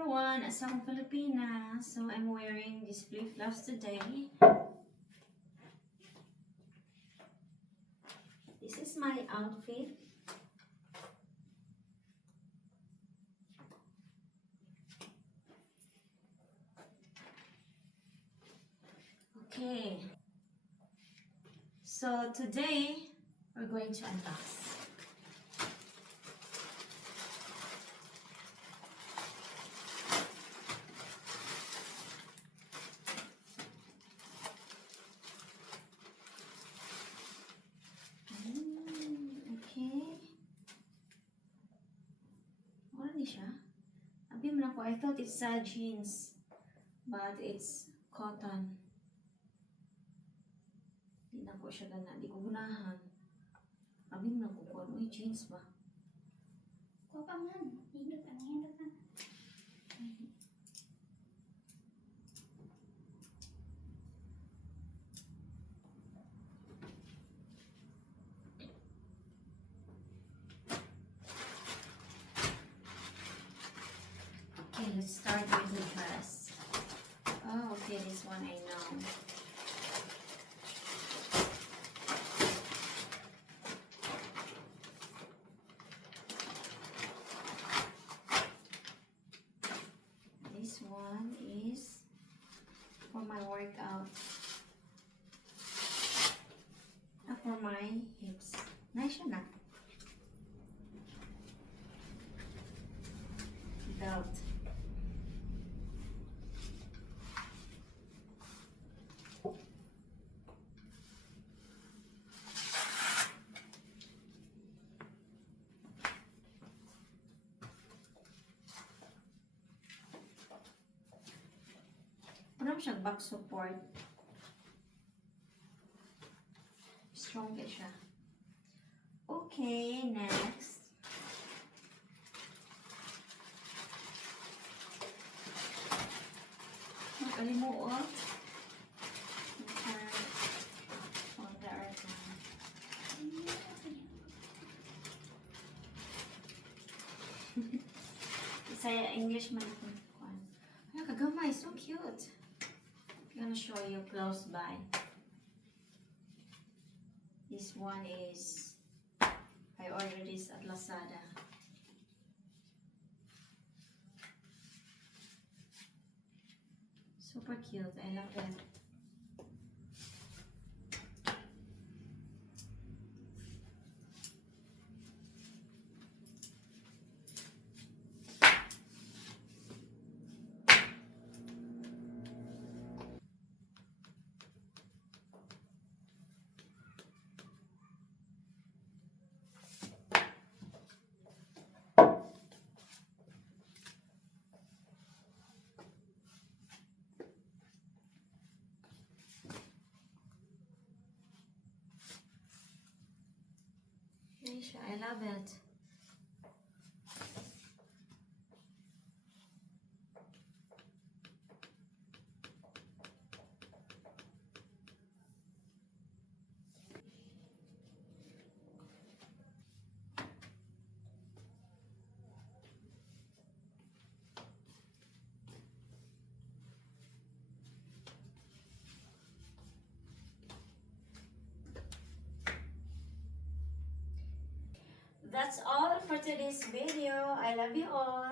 everyone, as I'm Filipina, so I'm wearing these flip-flops today. This is my outfit. Okay, so today we're going to unbox. I thought it's jeans, but it's cotton. Hindi na ko siya gana. Di ko gunahan. Abim na ko kung may jeans ba? Ko pa man. Hindot ka na. Okay, let's start with the dress. Oh, okay, this one I know. This one is for my workout. For my hips. Nice siya na. Belt. Parang siyang back support. Strong siya. Okay, next. Nakalimuot. On the earth. Saya English man ako. Ay, kagamay. So cute. I'm gonna show you close by. This one is, I ordered this at Lazada. Super cute. I love it. I love it. That's all for today's video. I love you all.